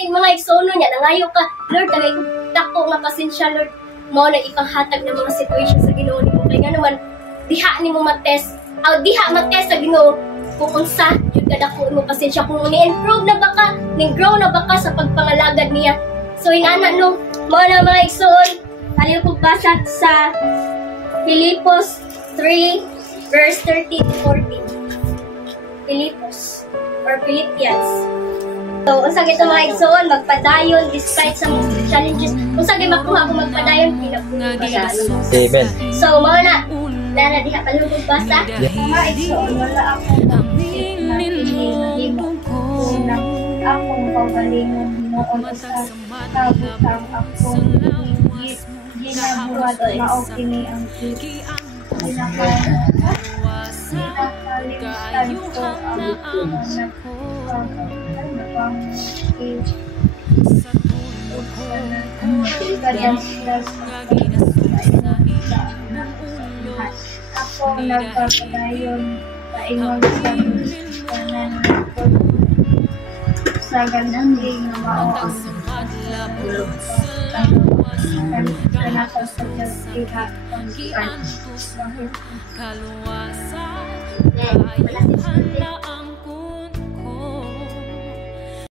kay mga igsoon niya, nangayo ka, Lord, tagay ko dako nga pasensya, Lord, mo na ipanghatag ng mga situation sa Ginoo nimo. Kaya nga naman, diha nimo matest, diha matest sa Ginoo, kung unsa, yun kadako mo pasensya, kung ni-improve na ba ka, ni-grow na ba ka sa pagpangalagad niya. So, inana no, mo na mga igsoon, aliw ko basa sa Filipos 3, verse 13 to 14. Filipos, or Philippians. So, unsa gito mga igsoon, magpadayon despite sa mga challenges. Unsa gyud makuha kung magpadayon, pinapuno pa siya. Amen. So, mao na, Lara, diha palugod basa. Mga igsoon, wala akong pag-isip na pinihimo kung akong pagalingon noon sa kabutang akong ginabuhat mao kini ang pinakalimutan ko ang ako nagpapadayon sa ingon sa ganang mao ang kanako sa iha Then, wala si